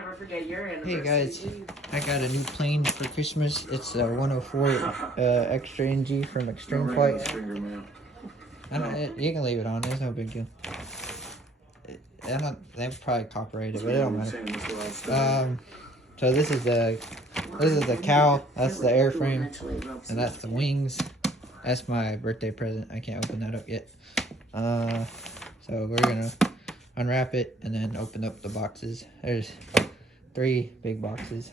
never forget your anniversary. Hey guys, I got a new plane for Christmas. It's a 104 Extra NG from Extreme Flight. You can leave it on, there's no big deal. They probably copyrighted it, but it don't matter. So this is the cowl, that's the airframe, and that's the wings. That's my birthday present. I can't open that up yet. So we're gonna unwrap it and then open up the boxes. There's 3 big boxes.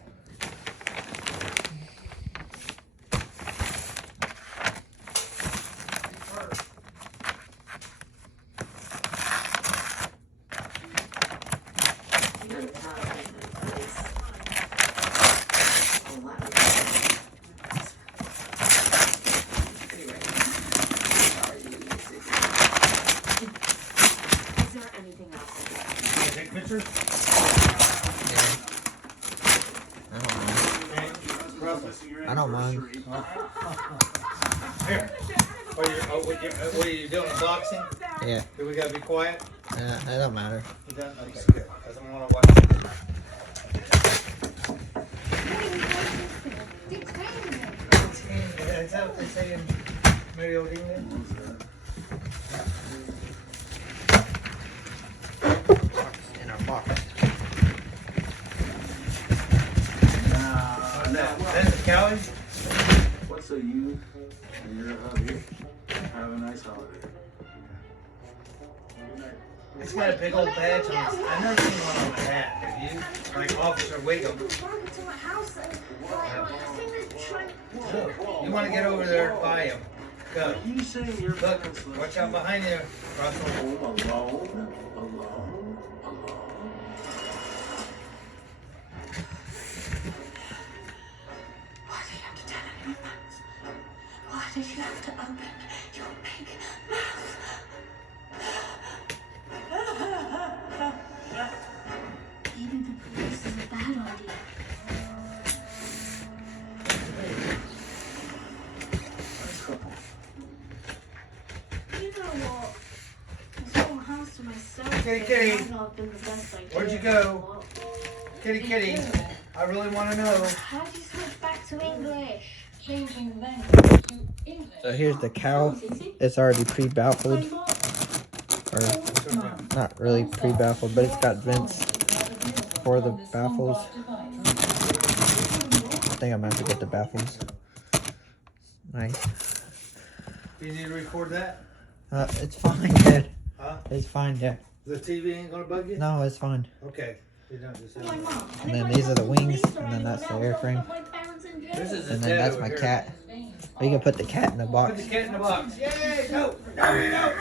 Pictures? I don't mind. Here. What are you doing, unboxing? Yeah. Do we gotta be quiet? It don't matter. You done? Okay, good. Because I want to watch it. Is that what they say in Mario England? In our box. That's the Cali? What's a you and your hubby? Have a nice holiday. It's got a big old badge on it. I've never seen one on my hat. Have you? Like Officer Wiggum. You want to get over there and buy him. Go. You saying your Look, watch out behind you, Russell. alone? Alone? Why did you have to tell anyone that? Why did you have to open your big mouth? Maybe the police is a bad idea. You know what? This whole house to myself. Kitty, might not have been the best idea. Where'd you go? Kitty, I really want to know. How do you switch back to English? Changing language to English. So here's the cowl. It's already pre-baffled. Or not really pre-baffled, but it's got vents for the baffles. I think I'm gonna have to get the baffles. Nice. Do you need to record that? It's fine, Dad. Huh? It's fine, Dad. The TV ain't gonna bug you? No, it's fine. Okay. You don't just And then these are the wings, and then that's the airframe. This is And then that's my cat. You can put the cat in the Put box. the cat in the box. Yay! Go! There you go!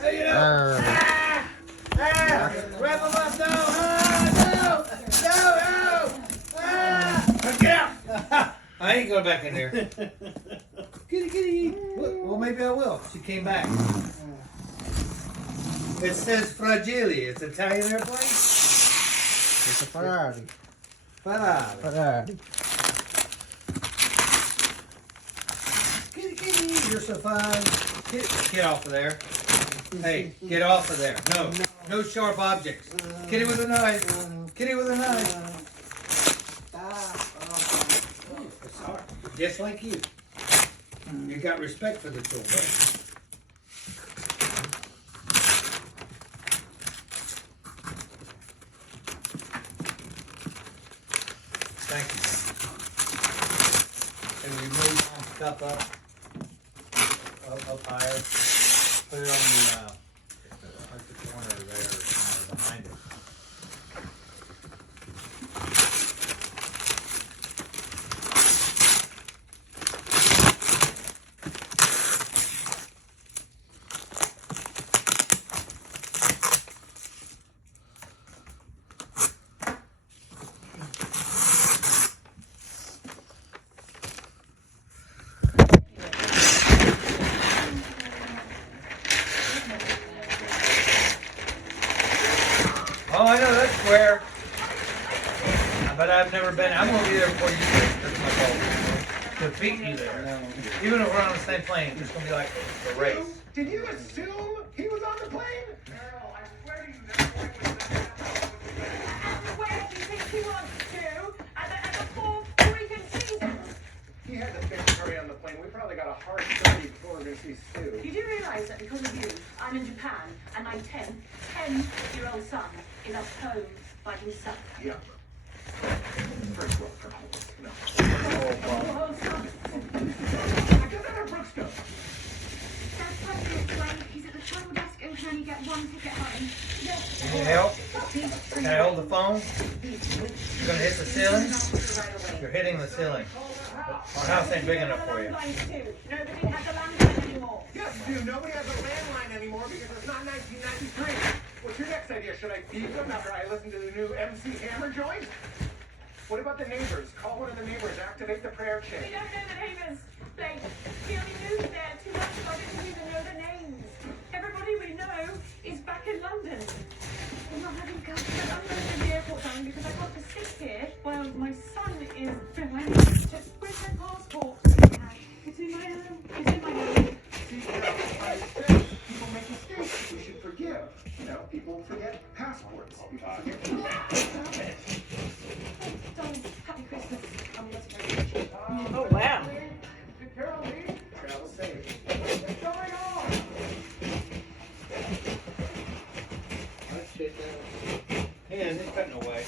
There you go! Ah! Wrap him up, no! Ah, no! Ah! Get out! I ain't going back in there. Kitty. Well, maybe I will. She came back. It says Fragile. It's an Italian airplane. It's a Ferrari. Ferrari. Kitty, you're so fine. Get off of there. Hey, get off of there. No sharp objects. Kitty with a knife. Kitty with a knife. Just like you. You got respect for the children. Thank you. And we move stuff up higher. Put it on the corner there, behind it. Oh, I know that's square. But I've never been. I'm gonna be there before you get. That's my goal. To beat you there. Even if we're on the same plane, it's gonna be like a race. Did you assume he was on the plane? Where do you think he was? my 10-year-old son is at home by himself. Yeah. First world problems. No. Oh, son. I got that at Brookstone. That's President's Way. He's at the total desk and can only get one ticket home. Yes. You need help? Can I hold the phone? You're gonna hit the ceiling? You're hitting the ceiling. Our house ain't big enough for you. Nobody has a landline anymore. Yes, dude, nobody has a landline anymore because it's not 1993. What's your next idea? Should I feed them after I listen to the new MC Hammer joint? What about the neighbors? Call one of the neighbors, activate the prayer We chain. don't know the neighbors. Blake, we only moved there 2 months ago. I didn't even know the names. Everybody we know is back in London. I'm not having guts to unload the airport down because I've got to sit here while my son is behind. Just where's my passport? It's in my room. It's in my room. See, people make mistakes. We should forgive. You know, people forget passports. People forget. Darling, happy Christmas. I'm going to go. Oh, wow. Take care of me. Travel safe. What's going on? Yeah, it's cutting away.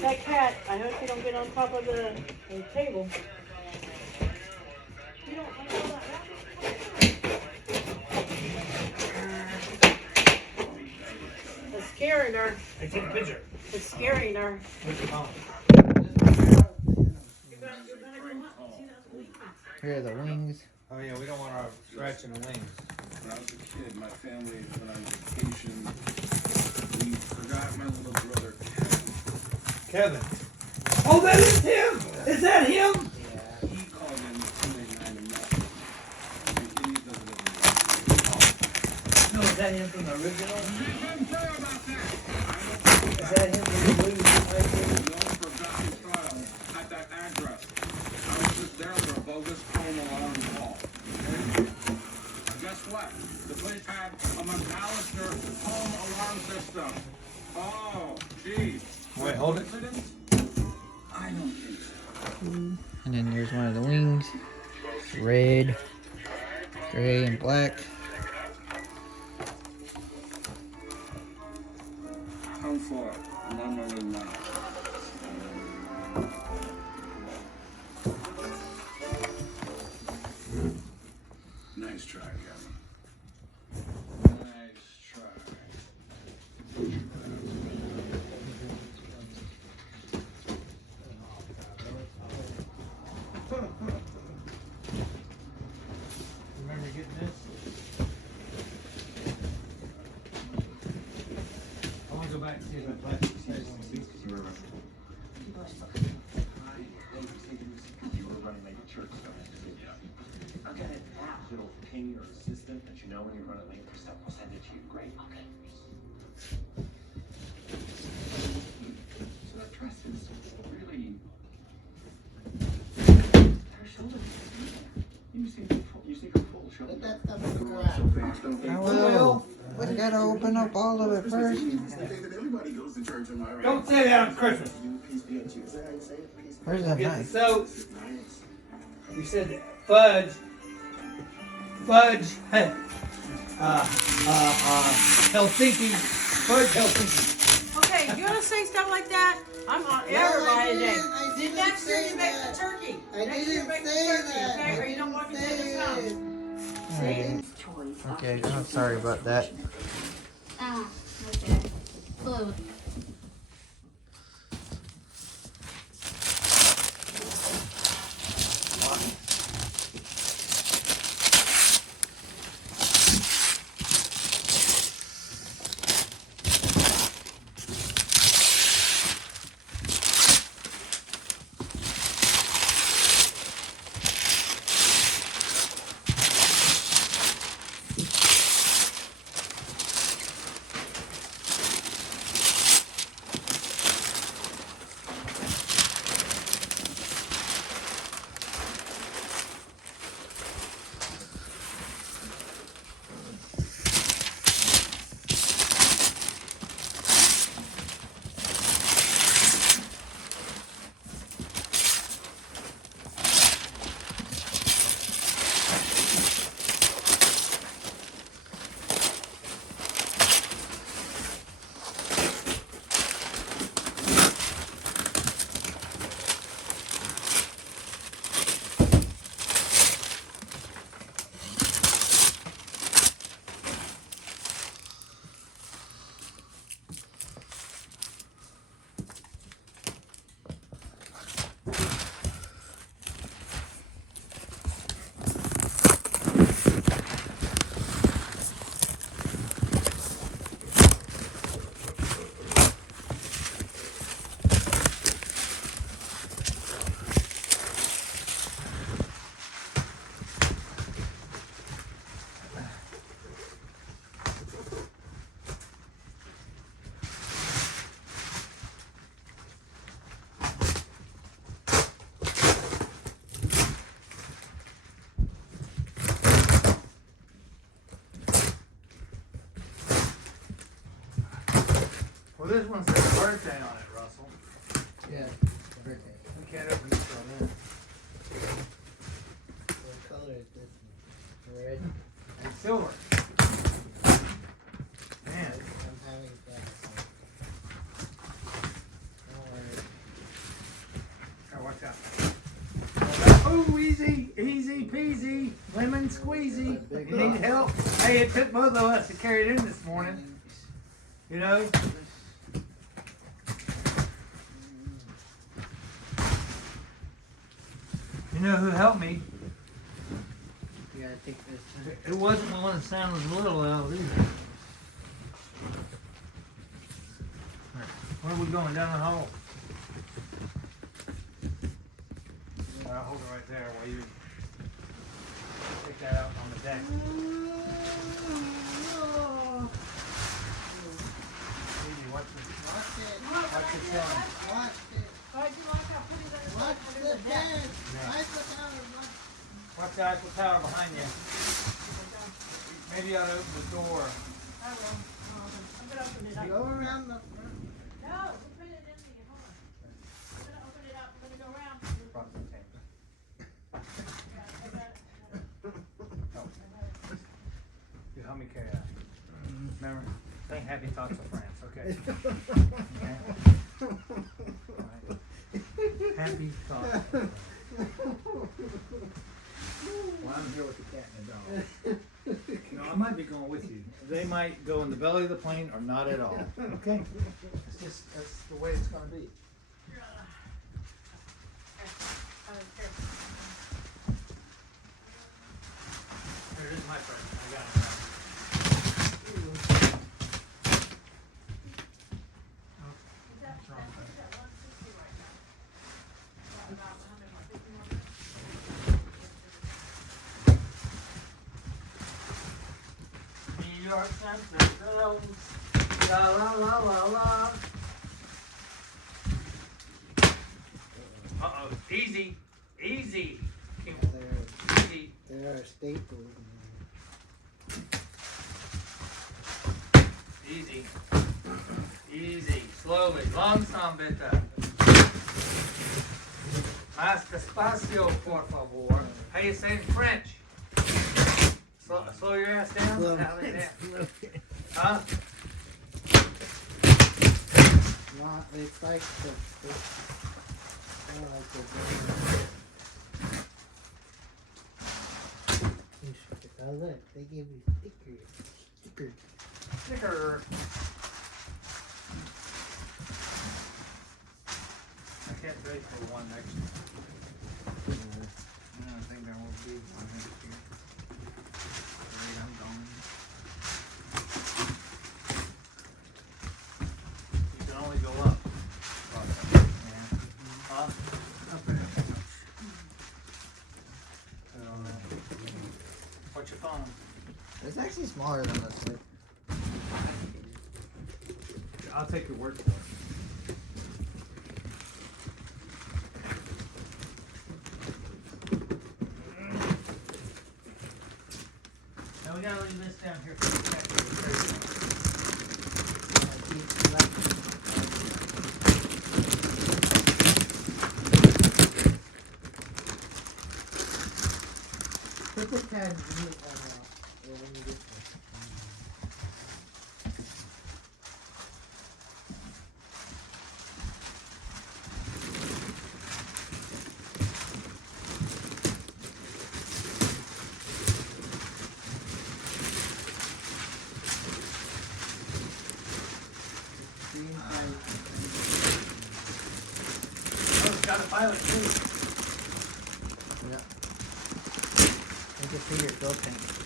That cat, I hope you don't get on top of the table. You don't like all that rabbit? It's scaring her. Hey, take a picture. It's scaring her. Where's the phone? Here are the wings. Oh yeah, we don't want our scratching the wings. When I was a kid, my family went on vacation. We forgot my little brother Kevin. Kevin. Oh, that is him! Is that him? He called in 289 and nothing. He doesn't ever No, is that him from the original? didn't care about that. Is that him from the movie? Known for Gotham Style at that address. I was just there for a bogus home alarm call. Okay? Guess what? The place had a McAllister home alarm system. Oh, geez. Wait, hold it. Coincidence? I don't think so. And then there's one of the wings. Red, gray, and black. How far? Normally not. Nice try, Kevin. Nice try. Remember getting this? I want to go back and see if that plastic stays on the beach. You were running late to church, so I've got an app that'll ping your assistant that you know when you're running late for stuff. I'll send it to you. Great. Okay. So that dress is really. Her shoulders. You see her full shoulder. Put that stuff in the garage. I will. We gotta open up all of it first. Everybody goes to church in my right. Don't say that on Christmas. Where's that Get the knife? soap. You said fudge. Fudge. Helsinki. Fudge Helsinki. Okay, you want to say stuff like that? I'm on everybody today. I didn't Next year say you make that. the turkey. I Next year you didn't make the say turkey, that. okay? Or you don't want me to say this now. Alright. Okay, I'm sorry about that. Ah, okay. Blue. Well, this one says birthday on it, Russell. Yeah. Birthday. We can't open this one in. What color is this one? Red. And silver. Man. I'm having that. Don't worry. Oh, watch out. Oh, easy, easy peasy, lemon squeezy. You need help? Hey, it took both of us to carry it in this morning. You know? You know who helped me? You gotta take this one. It wasn't the one that sounded a little loud either. Where are we going? Down the hall? I'll hold it right there while you take that out on the deck. Easy, watch this. Watch it. Watch it sound. Watch it. Why'd you like how pretty that is? Watch the head. Yeah. Eiffel Tower. Watch. Watch the Eiffel Tower behind you. Maybe you ought to open the door. I will. I'm gonna open it up. Go around the front. No, we'll put it in here. Hold on. I'm gonna open it up. I'm gonna go around. You help me carry that. Remember, think happy thoughts of France, okay? Okay? Alright. Happy thoughts of France. Well, I'm here with the cat and the dog. No, I might be going with you. They might go in the belly of the plane or not at all. Okay? It's just, that's the way it's gonna be. Here, this is my present. I got it. What's wrong with that? New York Santa Claus, la la la la la. Uh-oh, easy, easy. Easy. There are staples. Easy. Easy. Slowly. Long some bitte. Más despacio, por favor. How you say in French? Slow your ass down. Slow. Now they down. Huh? Not, it's like the, I don't like the oh look, they gave me stickers. Sticker. I can't wait for the one next year. I don't think there will be one next year. Alright, I'm going. You can only go up. Yeah. Huh? What's your phone? It's actually smaller than this one. I'll take your word for it. Now we gotta leave this down here for the check. Put the tab on when you get this. autopilot too. Yeah. You can see your fill tank.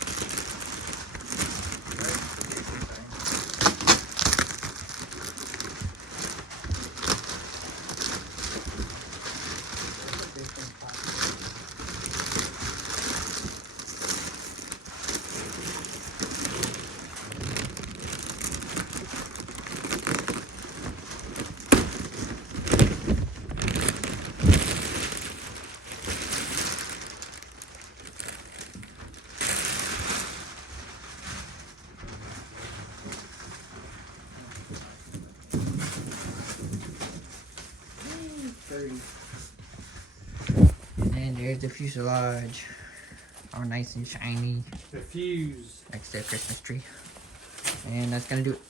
And there's the fuselage. All nice and shiny. The fuse. Next to the Christmas tree. And that's gonna do it.